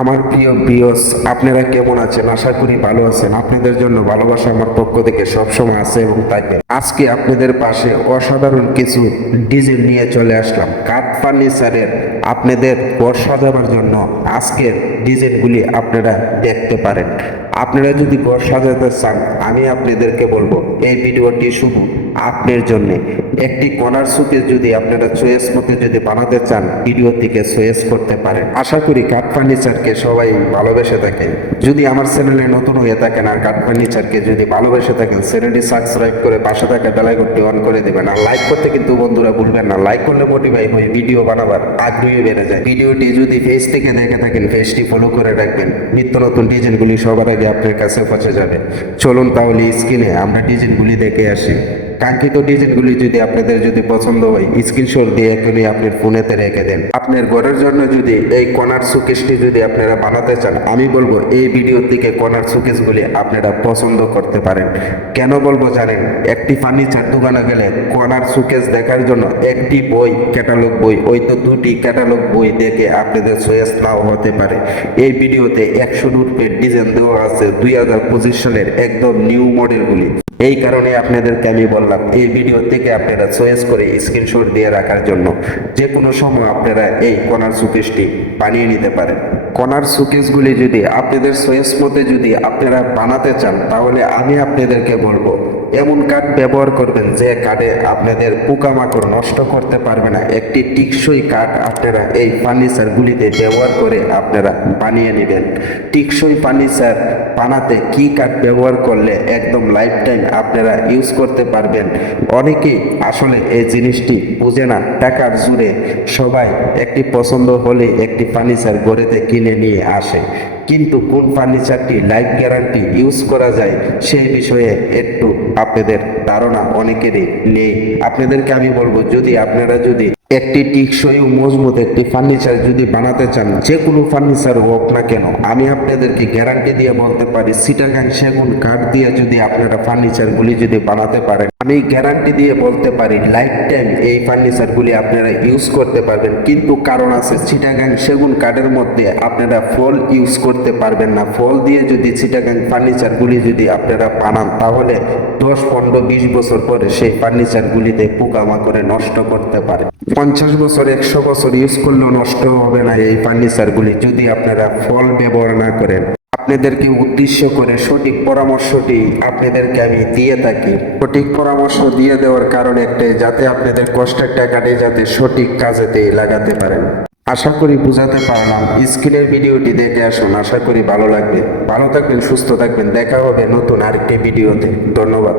আমার প্রিয় বিয়স, আপনারা কেমন আছেন? আশা করি ভালো আছেন। আপনাদের জন্য ভালোবাসা আমার পক্ষ থেকে সবসময় আছে এবং থাকবে। আজকে আপনাদের পাশে অসাধারণ কিছু ডিজাইন নিয়ে চলে আসলাম। কাঠ ফার্নিচারের আপনাদের ঘর সাজাবার জন্য আজকের ডিজাইনগুলি আপনারা দেখতে পারেন। আপনারা যদি ঘর সাজাতে চান, আমি আপনাদেরকে বলব, এই ভিডিওটি শুধু আপনার জন্য। একটি কর্নার সুকে যদি আপনারা চয়েস মতো যদি বানাতে চান, ভিডিও থেকে চয়েস করতে পারেন। আশা করি কাঠ ফার্নিচারকে সবাই ভালোবেসে থাকেন। যদি আমার চ্যানেলে নতুন হয়ে থাকেন আর কাঠ ফার্নিচারকে যদি ভালোবেসে থাকেন, চ্যানেলটি সাবস্ক্রাইব করে পাশে থাকা করতে অন করে দেবেন। আর লাইক করতে কিন্তু বন্ধুরা ভুলবেন না। লাইক করলে মোটিভাই হয়ে ভিডিও বানাবার আগ্রহী বেড়ে যায়। ভিডিওটি যদি ফেস থেকে দেখে থাকেন ফেসটি ফলো করে রাখবেন। নিত্য নতুন ডিজাইনগুলি সবার আগে আপনার কাছে পৌঁছে যাবে। চলুন তাহলে স্ক্রিনে আমরা ডিজাইনগুলি দেখে আসি। কাঙ্ক্ষিত ডিজাইনগুলি যদি আপনাদের যদি পছন্দ হয় স্ক্রিনশট দিয়ে এখনই আপনার ফোনেতে রেখে দেন। আপনার ঘরের জন্য যদি এই কর্নার সুকেশটি যদি আপনারা বানাতে চান, আমি বলব এই ভিডিও থেকে কর্নার সুকেশগুলি আপনারা পছন্দ করতে পারেন। কেন বলব জানেন? একটি ফার্নিচার দোকানে গেলে কর্নার সুকেশ দেখার জন্য একটি বই ক্যাটালগ বই, ওই তো দুটি ক্যাটালগ বই দেখে আপনাদের চয়েস নাও হতে পারে। এই ভিডিওতে একশো রুপের ডিজাইন দেওয়া আছে দুই হাজার পঁচিশ সালের একদম নিউ মডেলগুলি এই কারণে আপনাদেরকে আমি বললাম, এই ভিডিও থেকে আপনারা চয়েস করে স্ক্রিনশট দিয়ে রাখার জন্য যে কোনো সময় আপনারা এই কর্নার সুকেশটি বানিয়ে নিতে পারেন। কর্নার সুকেশগুলি যদি আপনাদের চয়েস মতে যদি আপনারা বানাতে চান, তাহলে আমি আপনাদেরকে বলব, এমন কাঠ ব্যবহার করবেন যে কাঠে আপনাদের পোকামাকড় নষ্ট করতে পারবে না। একটি টিকসই কাঠ আপনারা এই ফার্নিচারগুলিতে ব্যবহার করে আপনারা বানিয়ে নেবেন। টিকসই ফার্নিচার বানাতে কি কাঠ ব্যবহার করলে একদম লাইফ টাইম আপনারা ইউজ করতে পারবেন। অনেকেই আসলে এই জিনিসটি বুঝে না। টাকার জুড়ে সবাই একটি পছন্দ হলে একটি ফার্নিচার গড়েতে কিনে নিয়ে আসে। কিন্তু কোন ফার্নিচারটি লাইফ গ্যারান্টি ইউজ করা যায় সেই বিষয়ে একটু আপনাদের ধারণা অনেকেরই নেই। আপনাদেরকে আমি বলব, যদি আপনারা যদি একটি টিকসই ও মজবুত একটি ফার্নিচার যদি বানাতে চান, যে কোনো ফার্নিচার হোক না কেন, আমি আপনাদেরকে গ্যারান্টি দিয়ে বলতে পারি সিটাগাং সেগুন কাঠ দিয়ে যদি আপনারা ফার্নিচারগুলি যদি বানাতে পারেন আমি গ্যারান্টি দিয়ে বলতে পারি লাইফ টাইম এই ফার্নিচারগুলি আপনারা ইউজ করতে পারবেন। কিন্তু কারণ আছে চিটাগাং সেগুন কাঠের মধ্যে আপনারা ফল ইউজ করতে পারবেন না। ফল দিয়ে যদি চিটাগাং ফার্নিচারগুলি যদি আপনারা বানান, তাহলে দশ, পনেরো, বিশ বছর পরে সেই ফার্নিচারগুলিতে পোকামাকড়ে নষ্ট করতে পারে। পঞ্চাশ বছর, একশো বছর ইউজ করলেও নষ্ট হবে না এই ফার্নিচারগুলি যদি আপনারা ফল ব্যবহার না করেন। আপনাদেরকে উদ্দেশ্য করে সঠিক পরামর্শটি আপনাদেরকে আমি দিয়ে থাকি। সঠিক পরামর্শ দিয়ে দেওয়ার কারণ একটাই, যাতে আপনাদের কষ্টের টাকাটি যাতে সঠিক কাজেতে লাগাতে পারেন। আশা করি বুঝাতে পারলাম। স্ক্রিনের ভিডিওটি দেখে আসুন। আশা করি ভালো লাগবে। ভালো থাকবেন, সুস্থ থাকবেন। দেখা হবে নতুন আরেকটি ভিডিওতে। ধন্যবাদ।